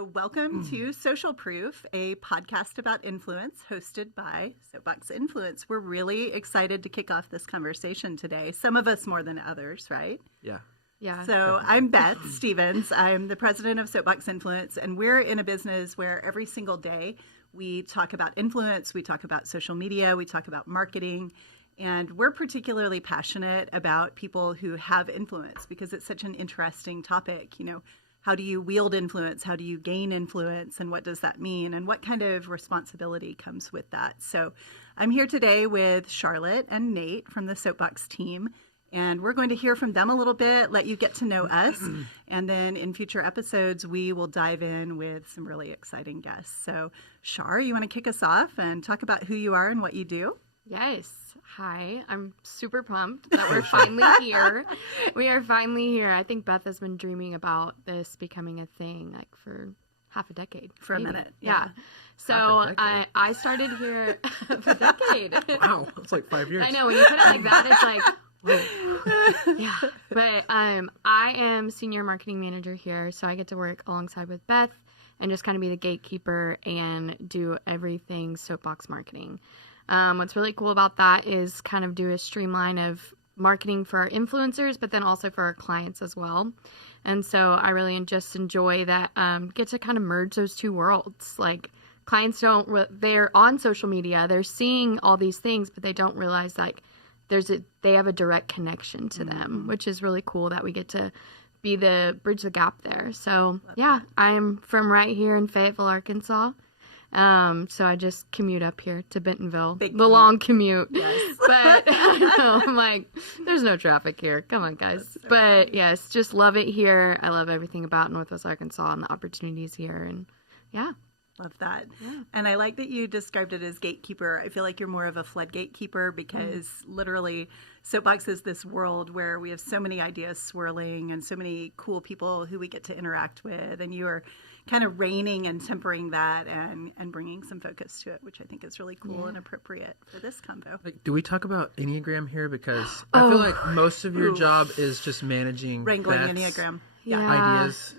So welcome to Social Proof, a podcast about influence hosted by Soapbox Influence. We're really excited to kick off this conversation today. Some of us more than others, right? Yeah. Yeah. So I'm Beth Stevens. I'm the president of Soapbox Influence, and we're in a business where every single day we talk about influence, we talk about social media, we talk about marketing, and we're particularly passionate about people who have influence because it's such an interesting topic. You know, how do you wield influence? How do you gain influence? And what does that mean? And what kind of responsibility comes with that? So I'm here today with Charlotte and Nate from the Soapbox team. And we're going to hear from them a little bit, let you get to know us. And then in future episodes, we will dive in with some really exciting guests. So, Char, you want to kick us off and talk about who you are and what you do? Yes. Hi. I'm super pumped that we're finally here. We are finally here. I think Beth has been dreaming about this becoming a thing like for half a decade. For maybe. a minute. Yeah. So I started here for a decade. Wow. It's like 5 years. I know. When you put it like that, it's like, whoa. Yeah. But I am senior marketing manager here. So I get to work alongside with Beth and just kind of be the gatekeeper and do everything Soapbox marketing. What's really cool about that is kind of do a streamline of marketing for our influencers, but then also for our clients as well. And so I really just enjoy that, get to kind of merge those two worlds. Like clients they're on social media, they're seeing all these things, but they don't realize like they have a direct connection to them, which is really cool that we get to bridge the gap there. So yeah, I am from right here in Fayetteville, Arkansas. So I just commute up here to Bentonville, long commute, Yes. but I'm like, there's no traffic here. Come on, guys. But yes, just love it here. I love everything about Northwest Arkansas and the opportunities here. And yeah. Love that. Yeah. And I like that you described it as gatekeeper. I feel like you're more of a floodgate keeper because literally Soapbox is this world where we have so many ideas swirling and so many cool people who we get to interact with. And you are kind of reining and tempering that and bringing some focus to it, which I think is really cool and appropriate for this convo. Like, do we talk about Enneagram here? Because I feel like most of your job is just managing Wrangling Beth's Enneagram. ideas.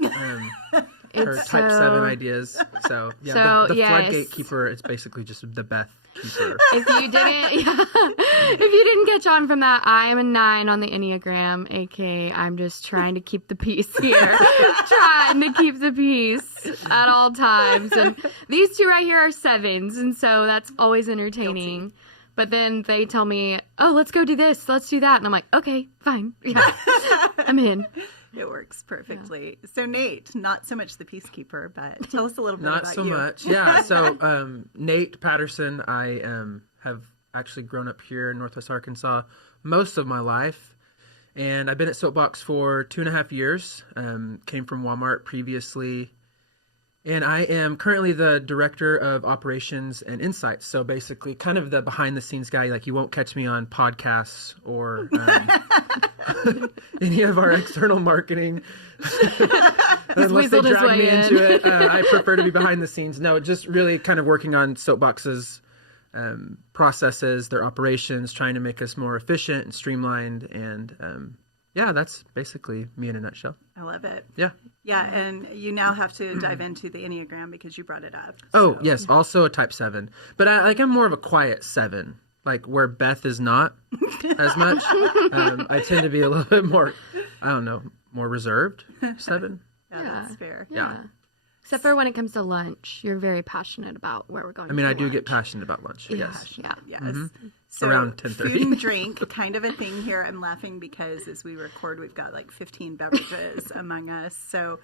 Her type 7 ideas. So, yeah, the floodgate keeper is basically just the Beth keeper. If you didn't catch on from that, I'm a 9 on the Enneagram, aka I'm just trying to keep the peace here. Trying to keep the peace at all times. And these two right here are 7s, and so that's always entertaining. Guilty. But then they tell me, oh, let's go do this, let's do that. And I'm like, okay, fine. Yeah. I'm in. It works perfectly. Yeah. So Nate, not so much the peacekeeper, but tell us a little bit about you. Not so much. Yeah. So Nate Patterson, I have actually grown up here in Northwest Arkansas most of my life. And I've been at Soapbox for 2.5 years. Came from Walmart previously. And I am currently the director of operations and insights. So basically kind of the behind the scenes guy. Like you won't catch me on podcasts or any of our external marketing. Unless they drag me into it. I prefer to be behind the scenes. No, just really kind of working on Soapbox's processes, their operations, trying to make us more efficient and streamlined. And yeah, that's basically me in a nutshell. I love it. Yeah. Yeah, and you now have to dive into the Enneagram because you brought it up. So. Oh, yes, also a type 7. But I'm more of a quiet 7, like where Beth is not as much. I tend to be a little bit more, more reserved 7. Yeah, that's fair. Yeah. Except for when it comes to lunch, you're very passionate about where we're going. I do get passionate about lunch. Yes. Yeah. Yes. Mm-hmm. So around 10:30. Food and drink, kind of a thing here. I'm laughing because as we record, we've got like 15 beverages among us. So,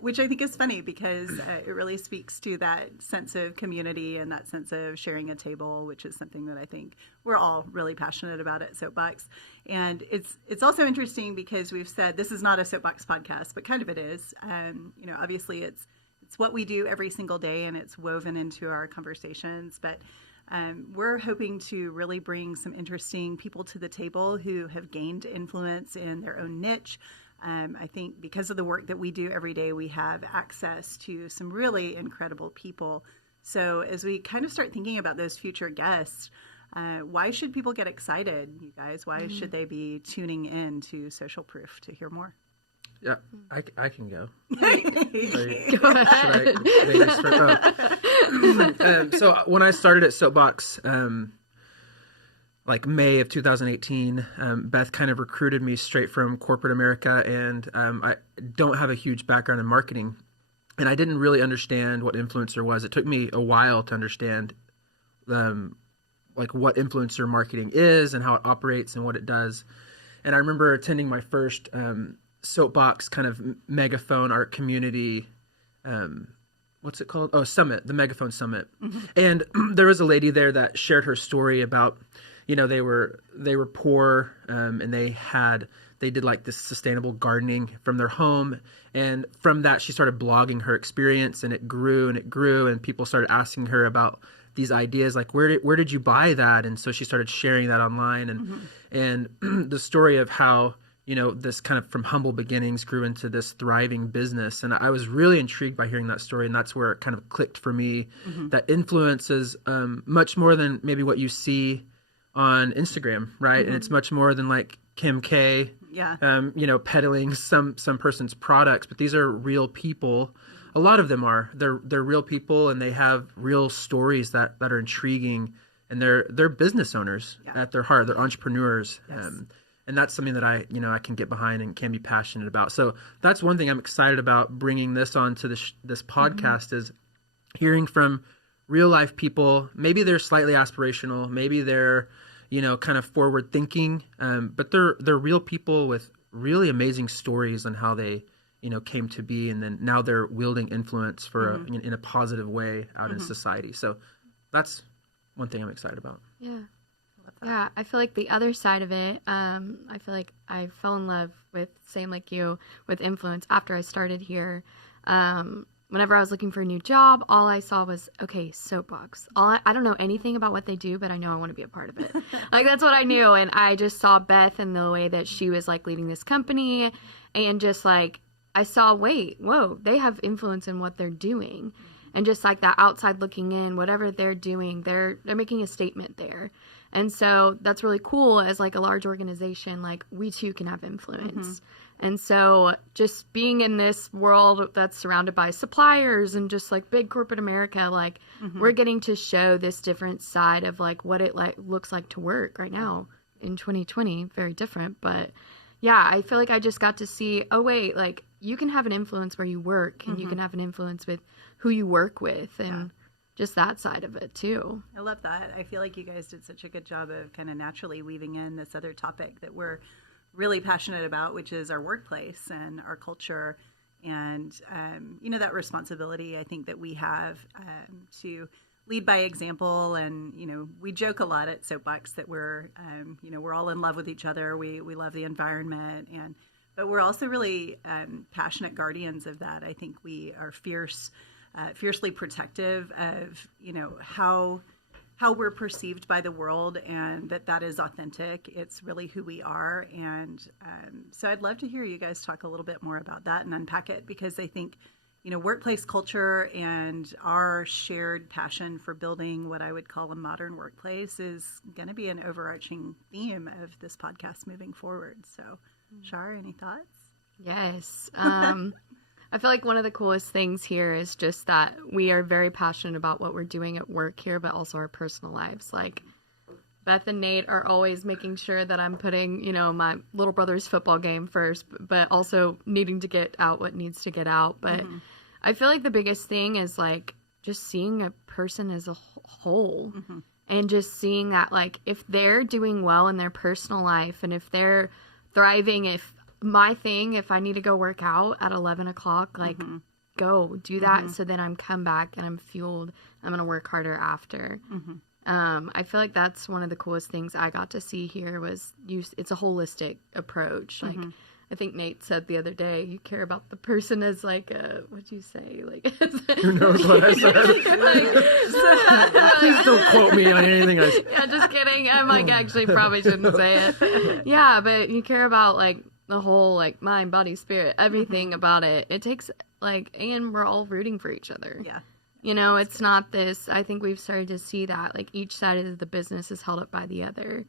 which I think is funny because it really speaks to that sense of community and that sense of sharing a table, which is something that I think we're all really passionate about at Soapbox. And it's also interesting because we've said this is not a Soapbox podcast, but kind of it is. Obviously it's what we do every single day and it's woven into our conversations, but we're hoping to really bring some interesting people to the table who have gained influence in their own niche. I think because of the work that we do every day, we have access to some really incredible people. So as we kind of start thinking about those future guests, why should people get excited, you guys? Why should they be tuning in to Social Proof to hear more? Yeah, I can go. Go ahead. Ladies first? Oh. So when I started at Soapbox, like May of 2018, Beth kind of recruited me straight from corporate America, and I don't have a huge background in marketing, and I didn't really understand what influencer was. It took me a while to understand like what influencer marketing is and how it operates and what it does. And I remember attending my first Soapbox kind of megaphone art community, what's it called? Oh, summit, the Megaphone Summit. Mm-hmm. And there was a lady there that shared her story about, you know, they were poor, and they did like this sustainable gardening from their home. And from that, she started blogging her experience, and it grew and it grew, and people started asking her about these ideas, like where did you buy that? And so she started sharing that online, and mm-hmm. and the story of how, you know, this kind of from humble beginnings grew into this thriving business. And I was really intrigued by hearing that story, and that's where it kind of clicked for me, mm-hmm. that influence is much more than maybe what you see on Instagram, right? Mm-hmm. And it's much more than like Kim K, you know, peddling some person's products, but these are real people. A lot of them are. They're real people, and they have real stories that are intriguing, and they're business owners at their heart. They're entrepreneurs, yes. And that's something that I can get behind and can be passionate about. So that's one thing I'm excited about bringing this onto this podcast, mm-hmm. is hearing from real life people. Maybe they're slightly aspirational, maybe they're, you know, kind of forward thinking, but they're real people with really amazing stories on how they, you know, came to be, and then now they're wielding influence for mm-hmm. in a positive way out mm-hmm. in society. So that's one thing I'm excited about. Yeah. Yeah, I feel like the other side of it, I feel like I fell in love with, same like you, with influence after I started here. Whenever I was looking for a new job, all I saw was, okay, Soapbox. I don't know anything about what they do, but I know I want to be a part of it. Like, that's what I knew. And I just saw Beth and the way that she was like leading this company, and just like, I saw, whoa, they have influence in what they're doing. And just like that outside looking in, whatever they're doing, they're making a statement there. And so that's really cool as like a large organization, like we too can have influence. Mm-hmm. And so just being in this world that's surrounded by suppliers and just like big corporate America, like mm-hmm. we're getting to show this different side of like what it like looks like to work right now in 2020. Very different. But yeah, I feel like I just got to see, oh wait, like you can have an influence where you work, and mm-hmm. you can have an influence with who you work with, and just that side of it too. I love that. I feel like you guys did such a good job of kind of naturally weaving in this other topic that we're really passionate about, which is our workplace and our culture, and you know, that responsibility I think that we have to lead by example. And you know, we joke a lot at Soapbox that we're you know, we're all in love with each other. We love the environment, but we're also really passionate guardians of that. I think we are fiercely protective of, you know, how we're perceived by the world, and that is authentic. It's really who we are. And so I'd love to hear you guys talk a little bit more about that and unpack it, because I think, you know, workplace culture and our shared passion for building what I would call a modern workplace is going to be an overarching theme of this podcast moving forward. So, Shar, any thoughts? Yes. I feel like one of the coolest things here is just that we are very passionate about what we're doing at work here, but also our personal lives. Like, Beth and Nate are always making sure that I'm putting, you know, my little brother's football game first, but also needing to get out what needs to get out. But mm-hmm. I feel like the biggest thing is like just seeing a person as a whole, mm-hmm. and just seeing that, like, if they're doing well in their personal life, and if they're thriving, if I need to go work out at 11 o'clock, like mm-hmm. go do that. Mm-hmm. So then I'm come back and I'm fueled. I'm going to work harder after. Mm-hmm. I feel like that's one of the coolest things I got to see here was it's a holistic approach. Like, mm-hmm. I think Nate said the other day, you care about the person as like what'd you say? Like, who knows what I said? Please don't quote me on anything I said. Yeah, just kidding. I'm like, actually probably shouldn't say it. Yeah, but you care about like the whole like mind, body, spirit, everything mm-hmm. about it. It takes like, and we're all rooting for each other. Yeah. You know, it's not this. I think we've started to see that like each side of the business is held up by the other.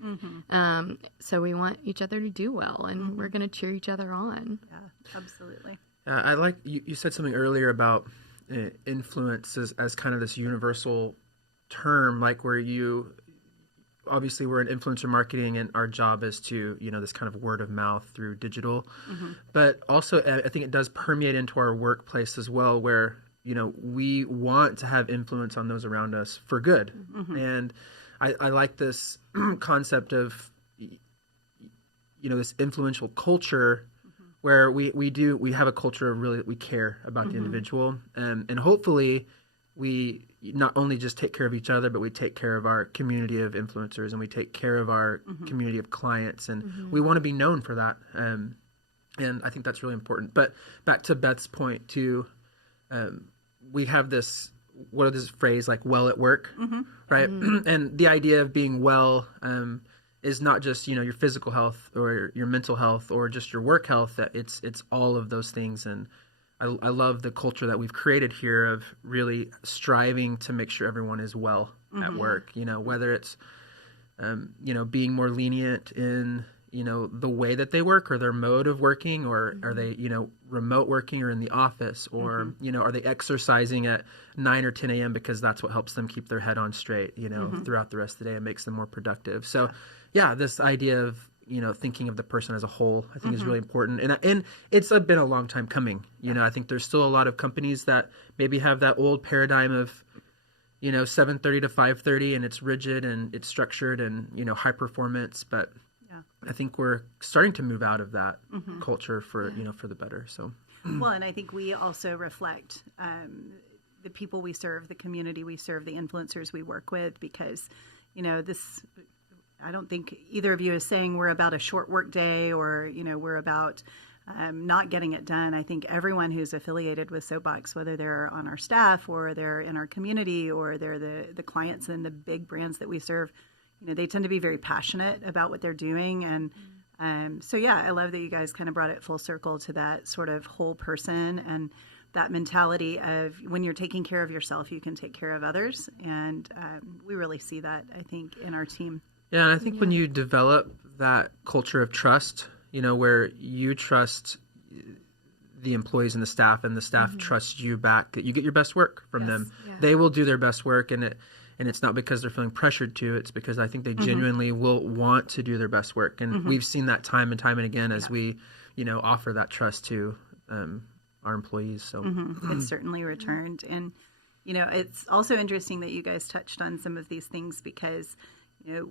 So we want each other to do well, and we're going to cheer each other on. Yeah, absolutely. I like you said something earlier about influence as kind of this universal term, like where obviously we're in influencer marketing and our job is to, this kind of word of mouth through digital, but also I think it does permeate into our workplace as well, where, we want to have influence on those around us for good. And I like this concept of, this influential culture where we have a culture of really, we care about the individual, and hopefully we not only just take care of each other, but we take care of our community of influencers, and we take care of our community of clients, and we want to be known for that. And I think that's really important. But back to Beth's point too, we have this phrase like "well at work," right? And the idea of being well is not just your physical health or your mental health or just your work health. That it's all of those things. And I love the culture that we've created here of really striving to make sure everyone is well at work, whether it's, being more lenient in, the way that they work or their mode of working, or are they, remote working or in the office, or, are they exercising at 9 or 10 a.m. because that's what helps them keep their head on straight, throughout the rest of the day and makes them more productive. So yeah, this idea of, thinking of the person as a whole, I think is really important. And it's been a long time coming. I think there's still a lot of companies that maybe have that old paradigm of, 7:30 to 5:30, and it's rigid and it's structured and, high performance. But I think we're starting to move out of that culture for, for the better. So, well, and I think we also reflect the people we serve, the community we serve, the influencers we work with, because, I don't think either of you is saying we're about a short work day or, we're about not getting it done. I think everyone who's affiliated with Soapbox, whether they're on our staff or they're in our community or they're the clients and the big brands that we serve, they tend to be very passionate about what they're doing. And so, yeah, I love that you guys kind of brought it full circle to that sort of whole person and that mentality of when you're taking care of yourself, you can take care of others. And we really see that, I think, in our team. Yeah, and I think when you develop that culture of trust, where you trust the employees and the staff trusts you back, that you get your best work from them. Yeah. They will do their best work, and it's not because they're feeling pressured to. It's because I think they genuinely will want to do their best work. And we've seen that time and time and again as we, offer that trust to our employees. So it's certainly returned. And, it's also interesting that you guys touched on some of these things because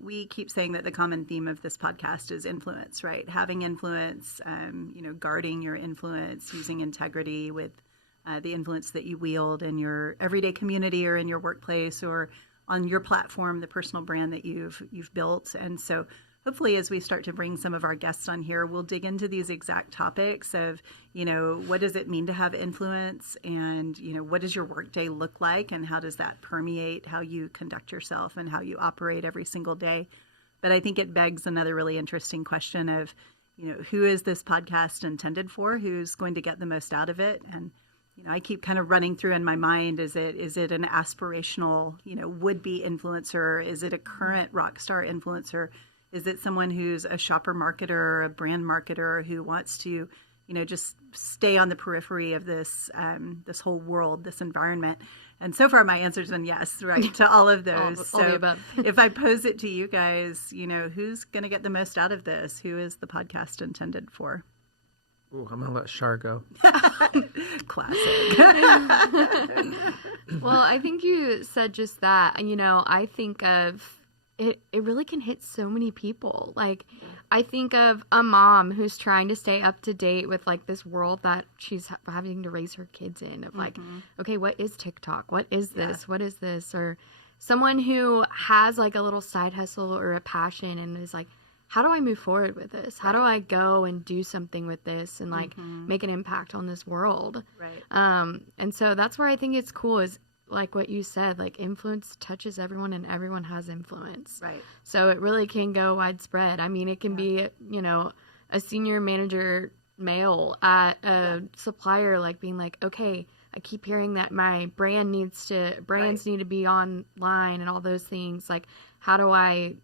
we keep saying that the common theme of this podcast is influence, right? Having influence, guarding your influence, using integrity with the influence that you wield in your everyday community or in your workplace or on your platform, the personal brand that you've built. And so hopefully as we start to bring some of our guests on here, we'll dig into these exact topics of, what does it mean to have influence, and, what does your workday look like, and how does that permeate how you conduct yourself and how you operate every single day. But I think it begs another really interesting question of, who is this podcast intended for? Who's going to get the most out of it? And, I keep kind of running through in my mind, is it an aspirational, would-be influencer? Is it a current rock star influencer? Is it someone who's a shopper marketer, a brand marketer who wants to, just stay on the periphery of this this whole world, this environment? And so far, my answer's been yes, right, to all of those. all the above. If I pose it to you guys, who's going to get the most out of this? Who is the podcast intended for? Ooh, I'm going to let Shar go. Classic. Well, I think you said just that. I think of it really can hit so many people. Like, I think of a mom who's trying to stay up to date with like this world that she's having to raise her kids in, of like, okay, what is TikTok? What is this? Yeah. What is this? Or someone who has like a little side hustle or a passion and is like, how do I move forward with this? How do I go and do something with this and like make an impact on this world? Right. And so that's where I think it's cool is like what you said, like influence touches everyone and everyone has influence. Right. So it really can go widespread. I mean, it can be, a senior manager male at a supplier, like being like, okay, I keep hearing that my brands need to be online and all those things. Like, how do I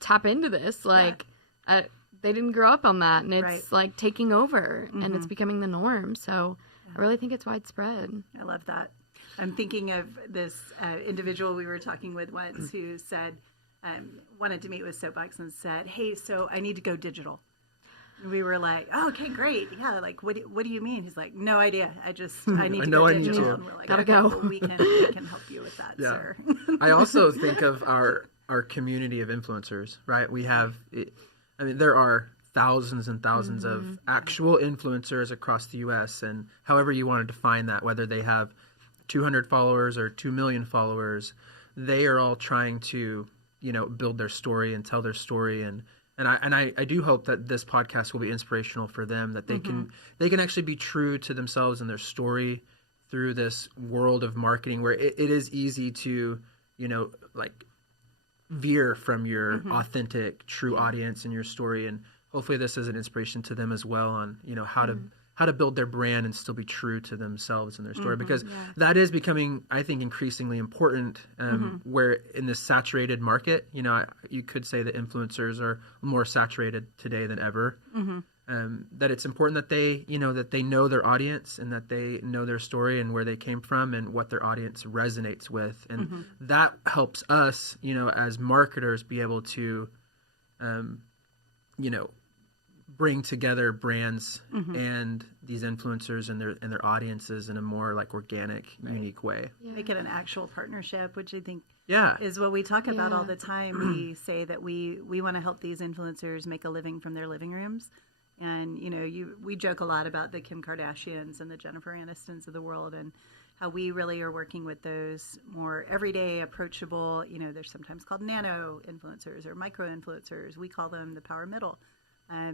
tap into this? Like, they didn't grow up on that, and it's like taking over, and it's becoming the norm. So I really think it's widespread. I love that. I'm thinking of this individual we were talking with once who said, wanted to meet with Soapbox and said, hey, so I need to go digital. And we were like, oh, okay, great. Yeah, like, what do you mean? He's like, no idea. I need to go digital. And we're like, gotta okay, go. well, we can help you with that, sir. I also think of our community of influencers, right? We have, there are thousands and thousands of actual influencers across the U.S. and however you want to define that, whether they have 200 followers or 2 million followers, they are all trying to, build their story and tell their story. And I do hope that this podcast will be inspirational for them, that they can actually be true to themselves and their story through this world of marketing where it is easy to, veer from your authentic, true audience and your story. And hopefully this is an inspiration to them as well on, how to build their brand and still be true to themselves and their story, because that is becoming, I think, increasingly important where in this saturated market, you could say that influencers are more saturated today than ever, that it's important that they know their audience and that they know their story and where they came from and what their audience resonates with. And that helps us, as marketers be able to, bring together brands and these influencers and their audiences in a more like organic, unique way. Yeah. Make it an actual partnership, which I think is what we talk about all the time. We say that we want to help these influencers make a living from their living rooms. And, we joke a lot about the Kim Kardashians and the Jennifer Anistons of the world and how we really are working with those more everyday, approachable, they're sometimes called nano influencers or micro influencers. We call them the power middle.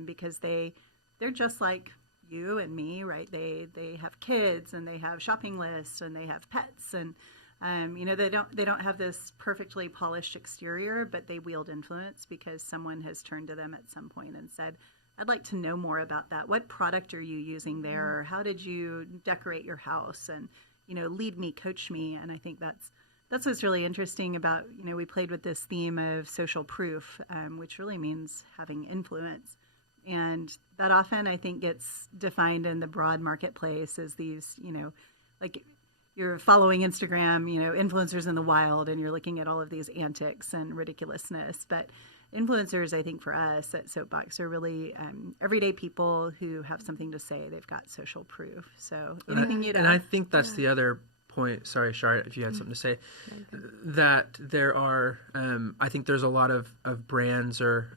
Because they're just like you and me, right? They have kids and they have shopping lists and they have pets and they don't have this perfectly polished exterior, but they wield influence because someone has turned to them at some point and said, I'd like to know more about that. What product are you using there? Or how did you decorate your house? And lead me, coach me. And I think that's what's really interesting about, we played with this theme of social proof, which really means having influence. And that often, I think, gets defined in the broad marketplace as these, like you're following Instagram, influencers in the wild, and you're looking at all of these antics and ridiculousness. But influencers, I think, for us at Soapbox are really everyday people who have something to say. They've got social proof. So anything you'd add? And I think that's the other point, sorry Charlotte, if you had something to say, that there are I think there's a lot of brands or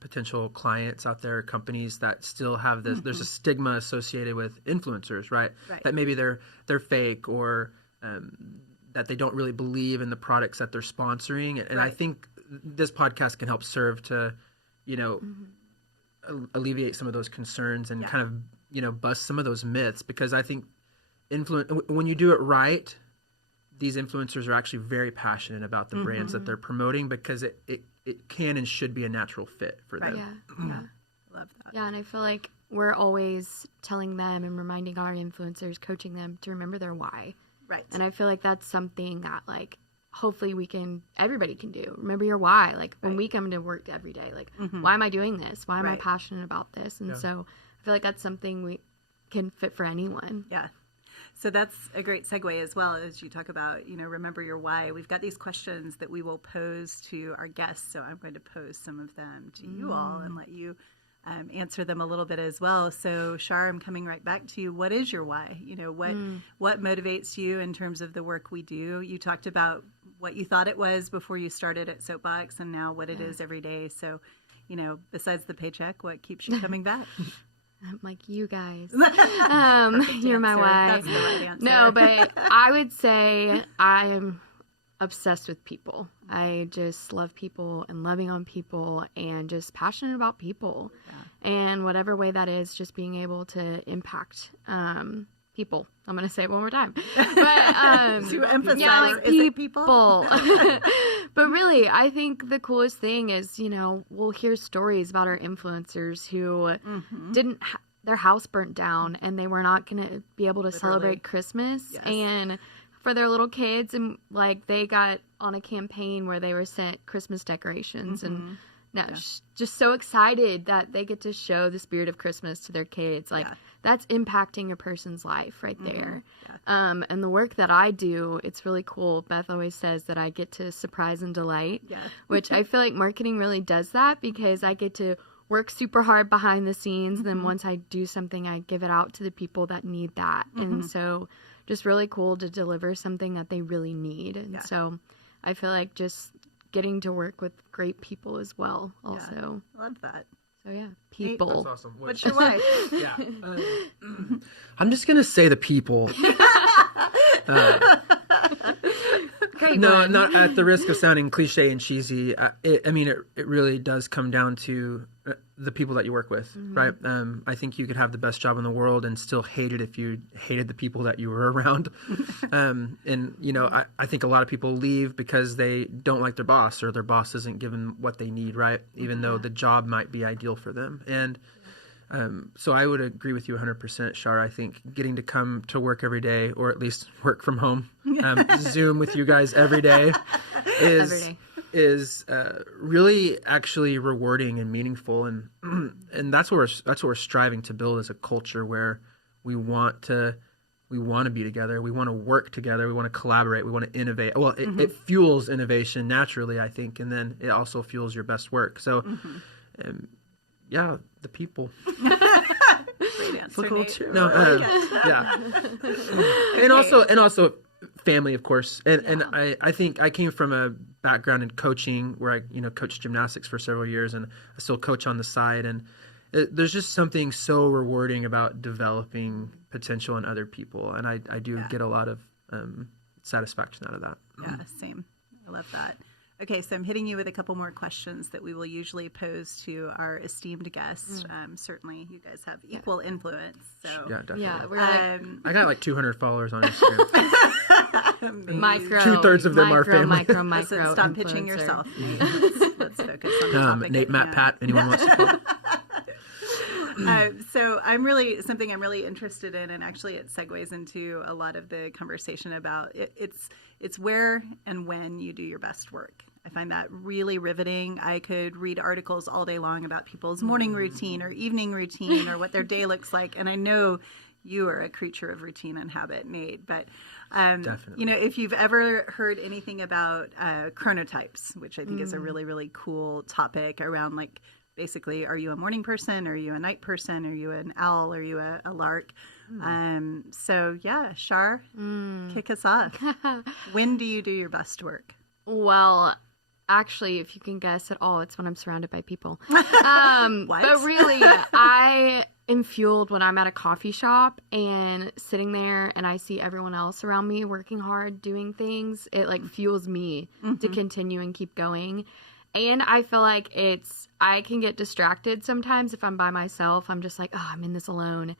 potential clients out there, companies that still have this there's a stigma associated with influencers, right? That maybe they're fake or that they don't really believe in the products that they're sponsoring, and I think this podcast can help serve to alleviate some of those concerns and kind of bust some of those myths, because I think when you do it right, these influencers are actually very passionate about the brands that they're promoting, because it can and should be a natural fit for them. Yeah. Love that. Yeah, and I feel like we're always telling them and reminding our influencers, coaching them to remember their why. Right. And I feel like that's something that hopefully everybody can do. Remember your why. Like when we come to work every day, why am I doing this? Why am I passionate about this? And so I feel like that's something we can fit for anyone. Yeah. So that's a great segue as well, as you talk about, remember your why. We've got these questions that we will pose to our guests. So I'm going to pose some of them to you all and let you answer them a little bit as well. So Shar, I'm coming right back to you. What is your why? What motivates you in terms of the work we do? You talked about what you thought it was before you started at Soapbox and now what it is every day. So, besides the paycheck, what keeps you coming back? I'm like, you guys, you're my why. That's the right answer. No, but I would say I'm obsessed with people. I just love people and loving on people and just passionate about people. Yeah. And whatever way that is, just being able to impact people. I'm going to say it one more time. But to emphasize, people. But really, I think the coolest thing is, we'll hear stories about our influencers who their house burnt down and they were not going to be able to celebrate Christmas. Yes. And for their little kids, and like they got on a campaign where they were sent Christmas decorations and now just so excited that they get to show the spirit of Christmas to their kids. Like that's impacting a person's life right there. And the work that I do, it's really cool. Beth always says that I get to surprise and delight, which I feel like marketing really does that, because I get to work super hard behind the scenes. Then once I do something, I give it out to the people that need that. And so just really cool to deliver something that they really need. And so I feel like just getting to work with great people as well also. Love that. So people. That's awesome. What's your wife? Yeah. I'm just gonna say the people. No, not at the risk of sounding cliche and cheesy. It really does come down to the people that you work with, right? I think you could have the best job in the world and still hate it if you hated the people that you were around. And, you know, I think a lot of people leave because they don't like their boss, or their boss isn't given what they need, right? Even though the job might be ideal for them. And so I would agree with you 100%, Shar. I think getting to come to work every day, or at least work from home, Zoom with you guys every day is really actually rewarding and meaningful, and that's what we're striving to build, as a culture where we want to be together, we want to work together, we want to collaborate, we want to innovate. Well, it fuels innovation naturally, I think, and then it also fuels your best work. So. Yeah, the people. Great answer, cool Nate. too. No, yeah, and also family, of course. And I think I came from a background in coaching where I coached gymnastics for several years, and I still coach on the side. And there's just something so rewarding about developing potential in other people, and I do get a lot of satisfaction out of that. Yeah, same. I love that. Okay, so I'm hitting you with a couple more questions that we will usually pose to our esteemed guests. Certainly, you guys have equal influence. So Yeah, definitely. Yeah, we're I got like 200 followers on Instagram. micro. 2/3 of them are family. Micro. Listen, stop pitching influencer. yourself. Let's focus on the topic. Nate, at Matt, hand. Pat, anyone wants to call? So something I'm really interested in, and actually it segues into a lot of the conversation about it's where and when you do your best work. I find that really riveting. I could read articles all day long about people's morning routine or evening routine or what their day looks like. And I know you are a creature of routine and habit, Nate. But, Definitely. if you've ever heard anything about chronotypes, which I think is a really, really cool topic around, like, basically, are you a morning person? Are you a night person? Are you an owl? Are you a lark? So, yeah, Shar, kick us off. When do you do your best work? Well, actually, if you can guess at all, it's when I'm surrounded by people. What? But really, I am fueled when I'm at a coffee shop and sitting there and I see everyone else around me working hard, doing things. It like fuels me to continue and keep going. And I feel like I can get distracted sometimes if I'm by myself. I'm just like, oh, I'm in this alone.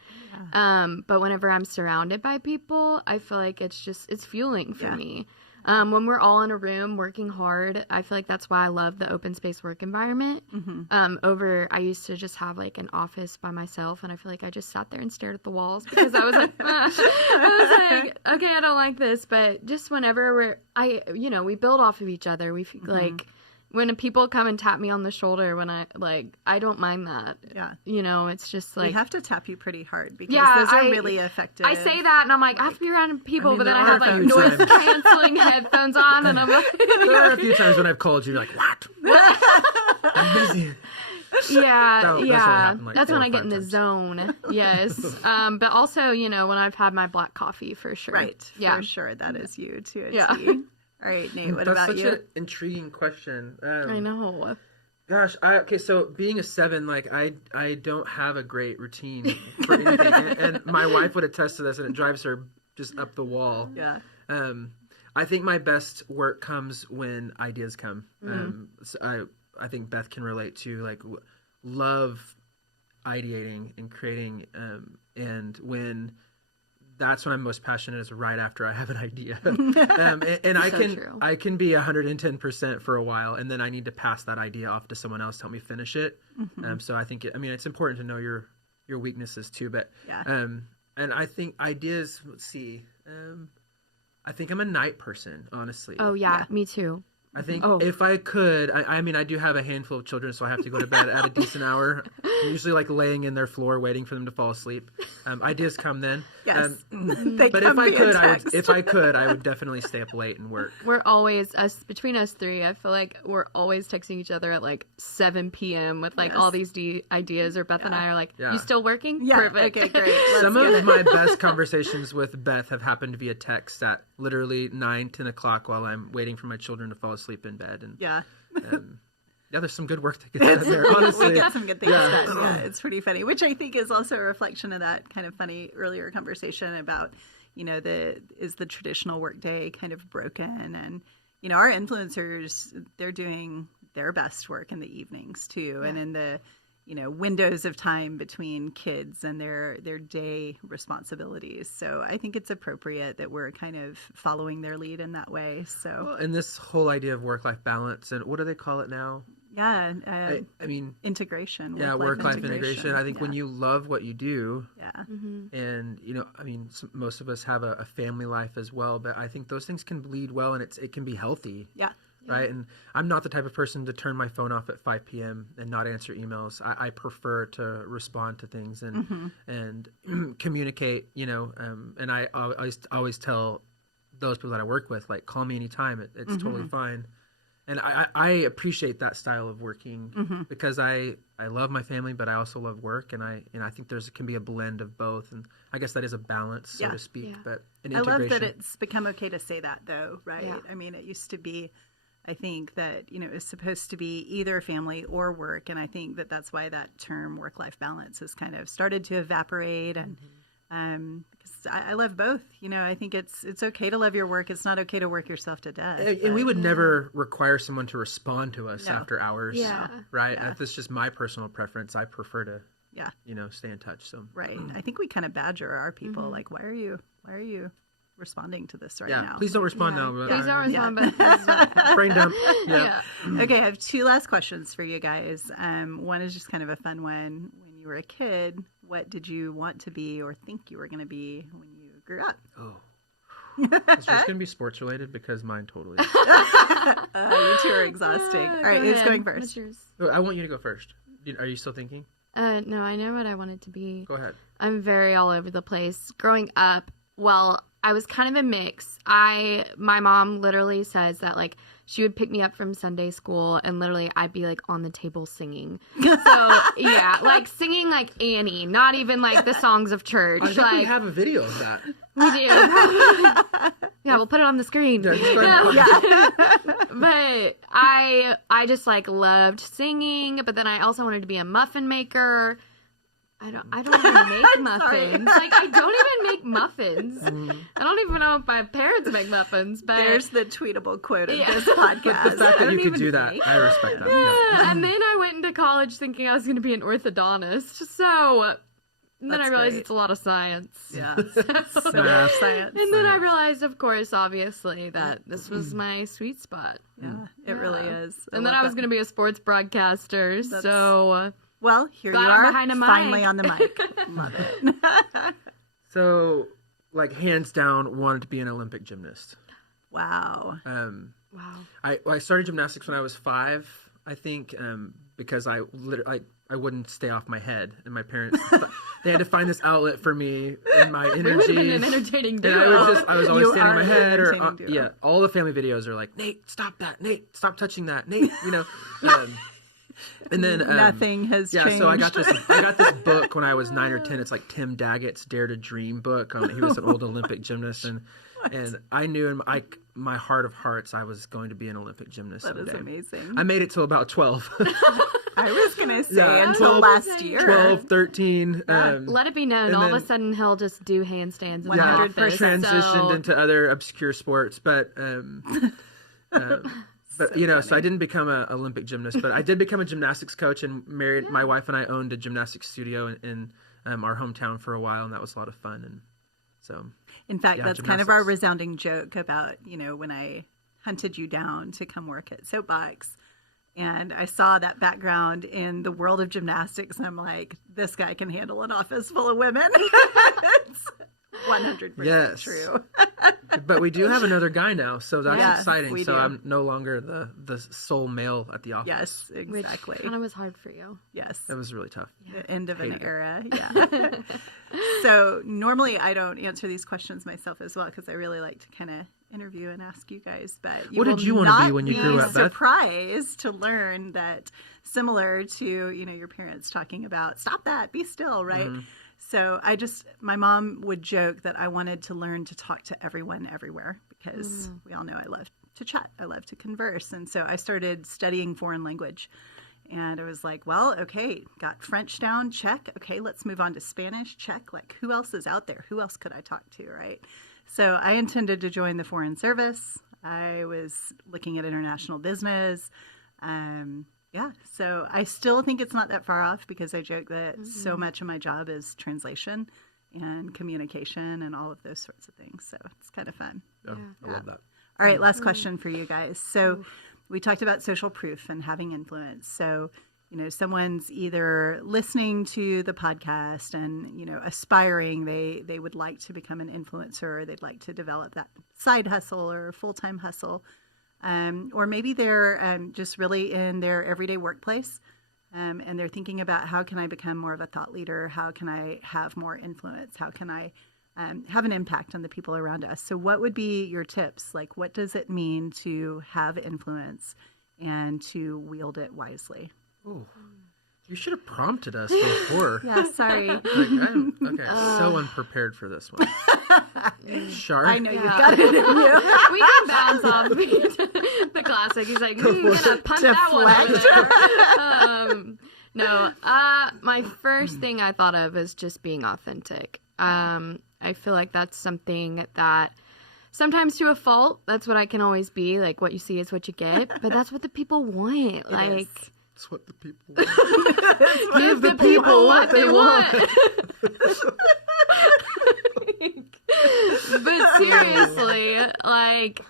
Yeah. But whenever I'm surrounded by people, I feel like it's fueling for me. When we're all in a room working hard, I feel like that's why I love the open space work environment. I used to just have like an office by myself, and I feel like I just sat there and stared at the walls because I was like, okay, I don't like this. But just whenever we build off of each other. We like when people come and tap me on the shoulder, I don't mind that. Yeah. It's just like we have to tap you pretty hard because Yeah, those are really effective. I say that and I'm like, I have to be around people, but then I there have are a like few noise times. canceling headphones on, and I'm like, There are a few times when I've called you, you're like, what? I'm busy. yeah, That's only yeah. happened, like, That's 4 when or I get 5 in the times. zone. Yes. But also, when I've had my black coffee for sure. Right. Yeah. For sure. That is you to a Yeah. T. All right, Nate, what That's about such you? an intriguing question. I know. Gosh, so being a 7, like I don't have a great routine for anything, and my wife would attest to this, and it drives her just up the wall. Yeah. I think my best work comes when ideas come. So I think Beth can relate to like love ideating and creating, and when that's when I'm most passionate is right after I have an idea. And I can be 110% for a while, and then I need to pass that idea off to someone else to help me finish it. So I think it's important to know your your weaknesses too. But Yeah. and I think ideas. Let's see. I think I'm a night person, honestly. Oh yeah, me too. I think Oh. if I could, I mean, I do have a handful of children, so I have to go to bed at a decent hour. I'm usually like laying in their floor, waiting for them to fall asleep. Ideas come then. Yes. They But come if I via could, text. I would definitely stay up late and work. We're always between us three. I feel like we're always texting each other at like 7 p.m. with like Yes. all these ideas. Or Beth and I are like, Yeah. "You still working? Yeah. Perfect. Okay, great. Let's Some get of it. my best conversations with Beth have happened via text at literally 9, 10 o'clock while I'm waiting for my children to fall asleep in bed. And Yeah. yeah, there's some good work that gets done there, honestly. We get some good things Yeah. done. Yeah, it's pretty funny, which I think is also a reflection of that kind of funny earlier conversation about, is the traditional workday kind of broken? And, our influencers, they're doing their best work in the evenings too. And in the, windows of time between kids and their day responsibilities. So I think it's appropriate that we're kind of following their lead in that way. So Well, and this whole idea of work-life balance, and what do they call it now? yeah, I mean, integration. yeah, work-life integration. I think when Yeah. you love what you do, Yeah. and I mean, most of us have a family life as well, but I think those things can bleed well, and it can be healthy. Yeah. Right. And I'm not the type of person to turn my phone off at 5 p.m. and not answer emails. I prefer to respond to things and communicate, and I always tell those people that I work with, like, call me anytime. It's totally fine. And I appreciate that style of working because I love my family, but I also love work. And I think can be a blend of both. And I guess that is a balance, so Yeah. to speak. Yeah. But an I love integration. that it's become okay to say that, though, right? Yeah. I mean, it used to be, I think that, it was supposed to be either family or work. And I think that that's why that term work-life balance has kind of started to evaporate. And because I love both. I think it's okay to love your work. It's not okay to work yourself to death. And we would never require someone to respond to us No. after hours. Yeah. Right. Yeah. That's just my personal preference. I prefer to, Yeah. stay in touch. So Right. I think we kind of badger our people. Like, why are you responding to this right now? please don't respond Yeah. now. but- Please don't respond. Yeah. But this is what- Brain dump. yeah. Okay, I have two last questions for you guys. One is just kind of a fun one. When you were a kid, what did you want to be or think you were going to be when you grew up? Oh. Is this going to be sports related? Because mine totally is. You two are exhausting. All right, Go who's ahead. going What's first? yours? I want you to go first. Are you still thinking? No, I know what I wanted to be. Go ahead. I'm very all over the place. Growing up, well, I was kind of a mix. My mom literally says that like she would pick me up from Sunday school and literally I'd be like on the table singing. So yeah, like singing like Annie, not even like the songs of church. I think like we have a video of that. we do. Yeah, we'll put it on the screen. Yeah, just go No. ahead. But I just like loved singing, but then I also wanted to be a muffin maker. I don't even make muffins. Like I don't even make muffins. I don't even know if my parents make muffins, but There's the tweetable quote of Yeah. this But podcast. the fact I that don't you could even do that, bake. I respect that. yeah. And then I went into college thinking I was going to be an orthodontist. So then That's I realized great. it's a lot of science. Yeah. Yeah. So much science. And then I realized, of course, obviously, that this was my sweet spot. Yeah, it really is. And then I was going to be a sports broadcaster. That's- So Well, here Glad you I'm are, behind a mic. finally on the mic. Love it. So, like, hands down, wanted to be an Olympic gymnast. Wow. wow. I started gymnastics when I was 5, I think, because I wouldn't stay off my head, and my parents they had to find this outlet for me and my We would have been an energy. entertaining And duo. I was always You standing on are my an head, or entertaining duo. yeah, all the family videos are like, Nate, stop that, Nate, stop touching that, Nate, and then Nothing has yeah, changed. so I got this book when I was 9 or 10. It's like Tim Daggett's Dare to Dream book. He was an old Olympic gymnast, and I knew in my heart of hearts I was going to be an Olympic gymnast That is someday. amazing. I made it till about 12. I was going to say Yeah, until 12, last year. 12, 13. Let it be known, and all of a then- sudden he'll just do handstands in the 100%. office. transitioned So, into other obscure sports, but so I didn't become an Olympic gymnast, but I did become a gymnastics coach and married. My wife and I owned a gymnastics studio in our hometown for a while, and that was a lot of fun. And so, In fact, Yeah, that's kind of our gymnastics. resounding joke about, when I hunted you down to come work at Soapbox. And I saw that background in the world of gymnastics, and I'm like, this guy can handle an office full of women. It's 100% Yes. true. But we do have another guy now, so that's Yes, exciting. we So do. I'm no longer the sole male at the office. Yes, Which exactly. kind of was hard for you. Yes. It was really tough. The end of an Hated it. era. Yeah. So normally I don't answer these questions myself as well because I really like to kind of interview and ask you guys. But What did will you wanna be not when you grew up, Beth? Surprised to learn that similar to your parents talking about stop that, be still, right? Mm-hmm. So my mom would joke that I wanted to learn to talk to everyone everywhere because we all know I love to chat. I love to converse. And so I started studying foreign language. And I was like, well, okay, got French down, check. Okay, let's move on to Spanish, check. Like, who else is out there? Who else could I talk to, right? So I intended to join the Foreign Service. I was looking at international business. So I still think it's not that far off because I joke that so much of my job is translation and communication and all of those sorts of things. So it's kind of fun. Yeah, I love that. All right, last question for you guys. So we talked about social proof and having influence. So, someone's either listening to the podcast and, aspiring, they would like to become an influencer, or they'd like to develop that side hustle or full-time hustle. Or maybe they're just really in their everyday workplace and they're thinking about how can I become more of a thought leader? How can I have more influence? How can I have an impact on the people around us? So what would be your tips? Like, what does it mean to have influence and to wield it wisely? Oh, you should have prompted us before. Yeah, sorry. So unprepared for this one. Sharp. I know you've got it in you. We can bounce off the classic. He's like, gonna punt that one over there. No, my first thing I thought of is just being authentic. I feel like that's something that sometimes to a fault, that's what I can always be. Like, what you see is what you get. But that's what the people want. Like, That's what the people want. give the people what they want. But seriously, like,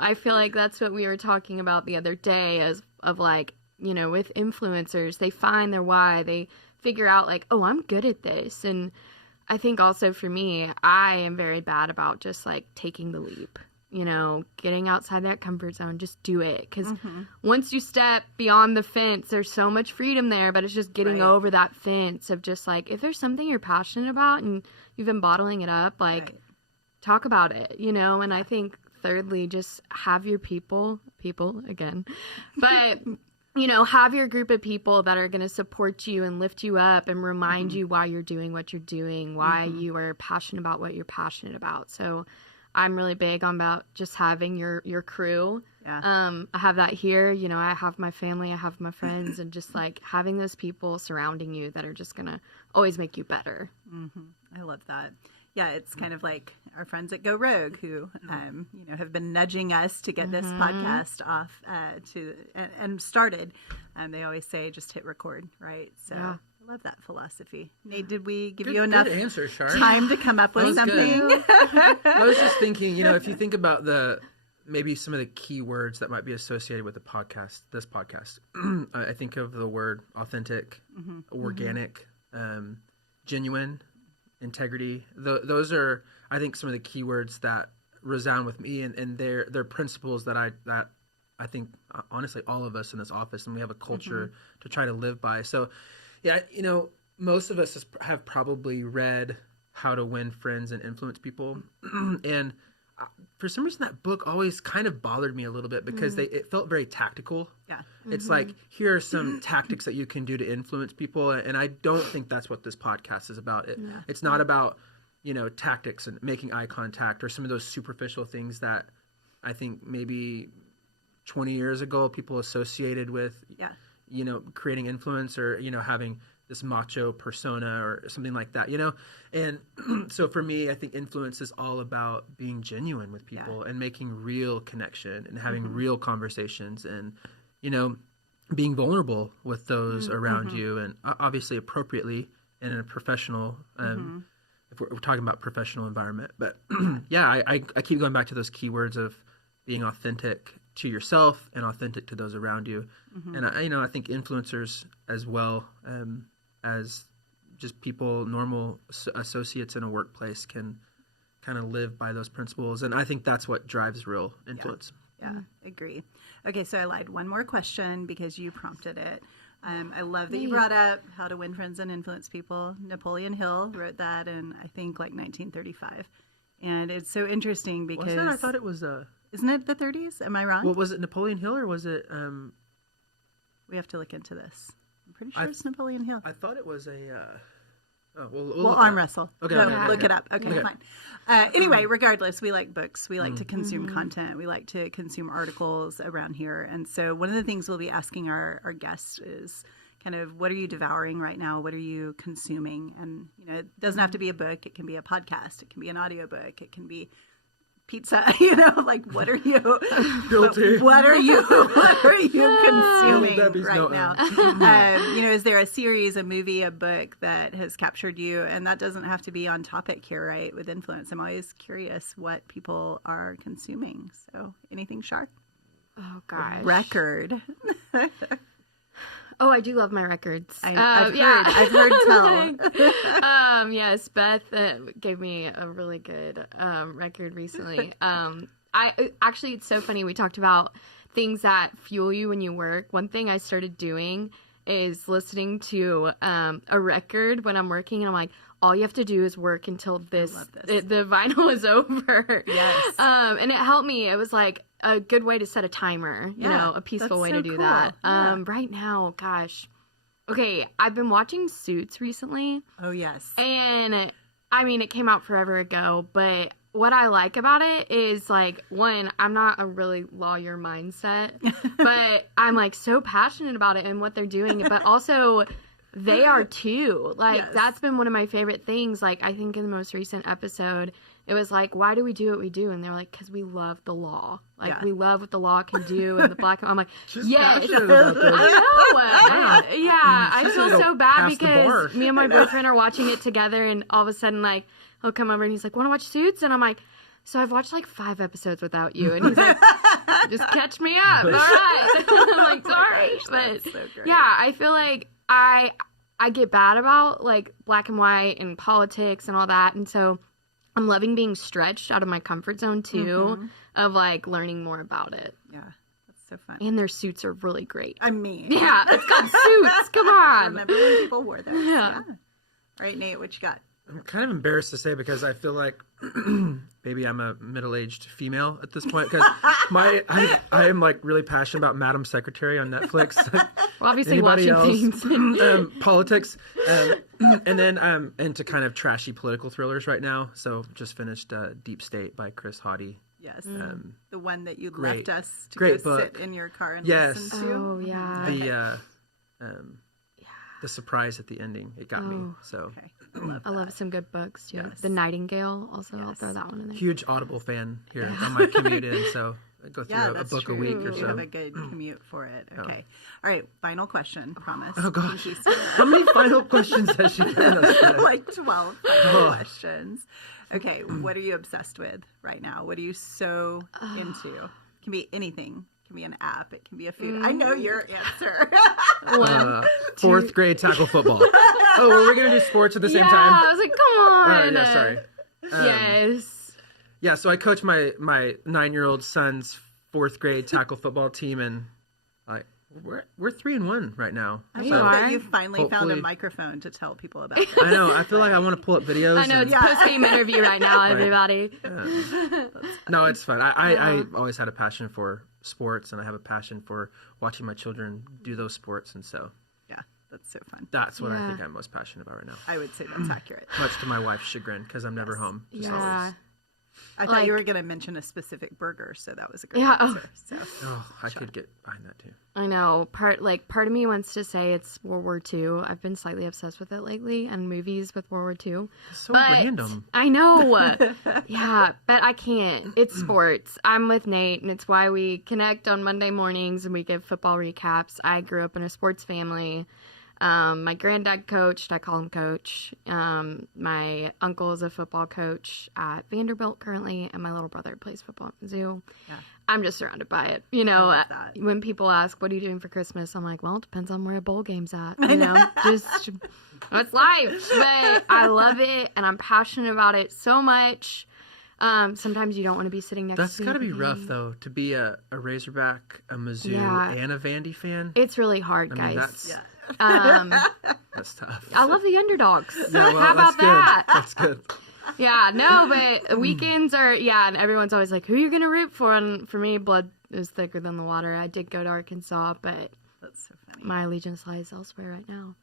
I feel like that's what we were talking about the other day of like, with influencers, they find their why, they figure out like, oh, I'm good at this. And I think also for me, I am very bad about just like taking the leap, getting outside that comfort zone, just do it. Because once you step beyond the fence, there's so much freedom there, but it's just getting over that fence of just like, if there's something you're passionate about and you've been bottling it up, like talk about it, and I think thirdly, just have your people again, but have your group of people that are going to support you and lift you up and remind you why you're doing what you're doing, why you are passionate about what you're passionate about. So I'm really big on about just having your crew. Yeah. I have that here, I have my family, I have my friends, and just like having those people surrounding you that are just going to always make you better. I love that. Yeah, it's kind of like our friends at Go Rogue who, have been nudging us to get this podcast off and started. They always say, just hit record, right? So I love that philosophy. Nate, did we give you enough answer, time to come up with something? I was just thinking, if you think about maybe some of the key words that might be associated with this podcast, I think of the word authentic, organic, genuine, integrity. Those are, I think, some of the key words that resound with me, and they're principles that I think honestly all of us in this office, and we have a culture to try to live by. So yeah, most of us have probably read How to Win Friends and Influence People, and for some reason that book always kind of bothered me a little bit because it felt very tactical. Yeah. It's like, here are some tactics that you can do to influence people, and I don't think that's what this podcast is about. It's not about tactics and making eye contact or some of those superficial things that I think maybe 20 years ago people associated with creating influence or having this macho persona or something like that, and so for me, I think influence is all about being genuine with people and making real connection and having real conversations and being vulnerable with those around you, and obviously appropriately and in a professional if we're talking about professional environment. But I keep going back to those keywords of being authentic to yourself and authentic to those around you. And I think influencers as well, as just people, normal associates in a workplace, can kind of live by those principles. And I think that's what drives real influence. Yeah, agree. Okay, so I lied. One more question because you prompted it. I love that you brought up How to Win Friends and Influence People. Napoleon Hill wrote that in, I think, like 1935. And it's so interesting because... Was that? I thought it was... Isn't it the 30s? Am I wrong? Well, was it Napoleon Hill or was it... We have to look into this. I'm pretty sure it's Napoleon Hill. I thought it was a... We'll arm wrestle. Okay, No, okay, look okay. it up. Okay, fine. Anyway, regardless, we like books. We like to consume content. We like to consume articles around here. And so one of the things we'll be asking our guests is kind of, what are you devouring right now? What are you consuming? And, it doesn't have to be a book. It can be a podcast. It can be an audiobook. It can be pizza. Like, what are you? Guilty. What are you consuming Debbie's right no now? Is there a series, a movie, a book that has captured you? And that doesn't have to be on topic here, right? With influence, I'm always curious what people are consuming. So, anything, Shar? Oh gosh. Record. Oh, I do love my records. I've heard tell. Yes, Beth gave me a really good record recently. Actually, it's so funny. We talked about things that fuel you when you work. One thing I started doing is listening to a record when I'm working, and I'm like, all you have to do is work until the vinyl is over. Yes. And it helped me. It was like a good way to set a timer, a peaceful way to do that. Yeah. Right now, gosh. Okay, I've been watching Suits recently. Oh, yes. And, I mean, it came out forever ago, but what I like about it is, like, one, I'm not a really lawyer mindset, but I'm, like, so passionate about it and what they're doing, but also... They are too. Like, yes. That's been one of my favorite things. Like, I think in the most recent episode, it was like, why do we do what we do? And they're like, because we love the law. Like, we love what the law can do and the black. I'm like, yes. passionate about this. I know. I feel to so go bad past the bar. because me and my boyfriend are watching it together, and all of a sudden, like, he'll come over and he's like, want to watch Suits? And I'm like, so I've watched like 5 episodes without you. And he's like, just catch me up. All right. I'm like, sorry. But so great. yeah, I feel like I get bad about like black and white and politics and all that, and so I'm loving being stretched out of my comfort zone too, of like learning more about it. Yeah, that's so fun. And their suits are really great. I mean, Yeah, it's called Suits. Come on. remember when people wore those? Yeah. All right, Nate, what you got? I'm kind of embarrassed to say because I feel like maybe I'm a middle-aged female at this point because I am like really passionate about Madam Secretary on Netflix. We're obviously Anybody watching else? things. Politics, and then I'm into kind of trashy political thrillers right now. So just finished Deep State by Chris Haughey. Yes, the one that you great- left us to great go book. sit in your car and Yes. listen to. Oh yeah. The surprise at the ending, it got me. Oh. So Okay, I love I love some good books too. Yes. The Nightingale also. I'll Yes. throw that one in there. huge Audible fan here on my commute in. So I go through Yeah, a that's book true. a week or You so. have a good commute for it. Okay. All right. Final question. Promise. Oh gosh, Pinky swear. how many final questions has she given us today? Like 12 final Oh. questions. Okay. What are you obsessed with right now? What are you so into? It can be anything. It can be an app. It can be a food. I know your answer. Fourth grade tackle football. Oh, were we gonna do sports at the same yeah, time? I was like, come on. Yeah, sorry. Yes. Yeah, so I coach my 9-year-old son's 4th grade tackle football team, and like we're 3-1 right now. I You love are. that you finally found a Hopefully- microphone to tell people about this. I know. I feel like I want to pull up videos. I know it's and- a post-game interview right now, everybody. No, it's fun. I always had a passion for sports, and I have a passion for watching my children do those sports, and so Yeah, that's so fun. that's what I Yeah. think I'm most passionate about right now. I would say that's accurate. Much to my wife's chagrin, because I'm never home. Just Yeah. always. I thought you were going to mention a specific burger, so that was a great Yeah, oh. answer. So. Oh, I could get behind that too. I know. Part of me wants to say it's World War II. I've been slightly obsessed with it lately, and movies with World War II. It's so But random. I know. Yeah, but I can't. It's sports. I'm with Nate, and it's why we connect on Monday mornings and we give football recaps. I grew up in a sports family. My granddad coached. I call him coach. My uncle is a football coach at Vanderbilt currently, and my little brother plays football at Mizzou. Yeah. I'm just surrounded by it. love that. When people ask, what are you doing for Christmas? I'm like, well, it depends on where a bowl game's at. You know, just, it's life. But I love it, and I'm passionate about it so much. Sometimes you don't want to be sitting next That's to me. got to be rough, though, to be a Razorback, a Mizzou, Yeah. and a Vandy fan. It's really hard, I guys. mean, that's, Um, that's tough. I love the underdogs. Yeah, well, How that's about that? good. That's good. Yeah, no, but weekends are, and everyone's always like, who are you going to root for? And for me, blood is thicker than the water. I did go to Arkansas, but That's so funny. my allegiance lies elsewhere right now.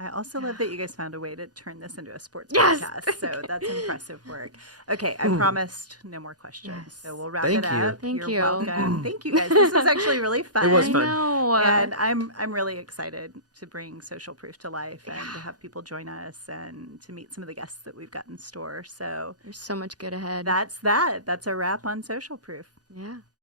I also love that you guys found a way to turn this into a sports Yes! podcast. So that's impressive work. Okay, I promised no more questions. Yes. So we'll wrap Thank it you. up. Thank You're you. welcome. Thank you guys. This was actually really fun. It was I fun. know. And I'm really excited to bring Social Proof to life and to have people join us and to meet some of the guests that we've got in store. So There's so much good ahead. that's that. That's a wrap on Social Proof. Yeah.